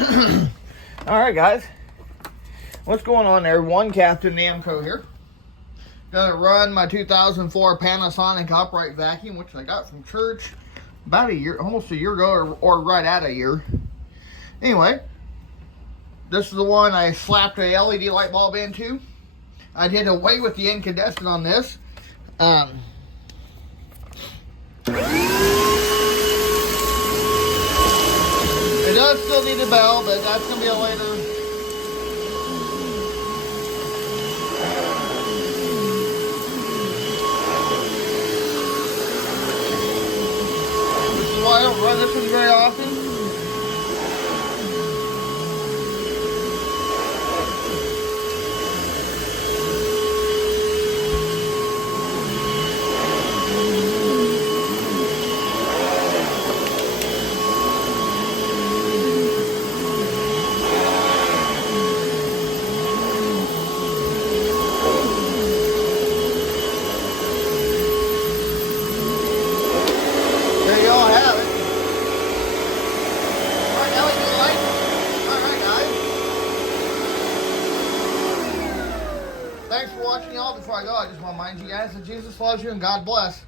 Alright guys, what's going on there? One Captain Namco here. Gonna run my 2004 Panasonic upright vacuum, which I got from church about a year, almost a year ago, or right at a year. Anyway, this is the one I slapped a LED light bulb into. I did away with the incandescent on this. It does still need a bell, but that's going to be a later. This is why I don't run this one very often. There you all have it. Alright, LED light. Alright, guys. Thanks for watching, y'all. Before I go, I just want to remind you guys that Jesus loves you and God bless.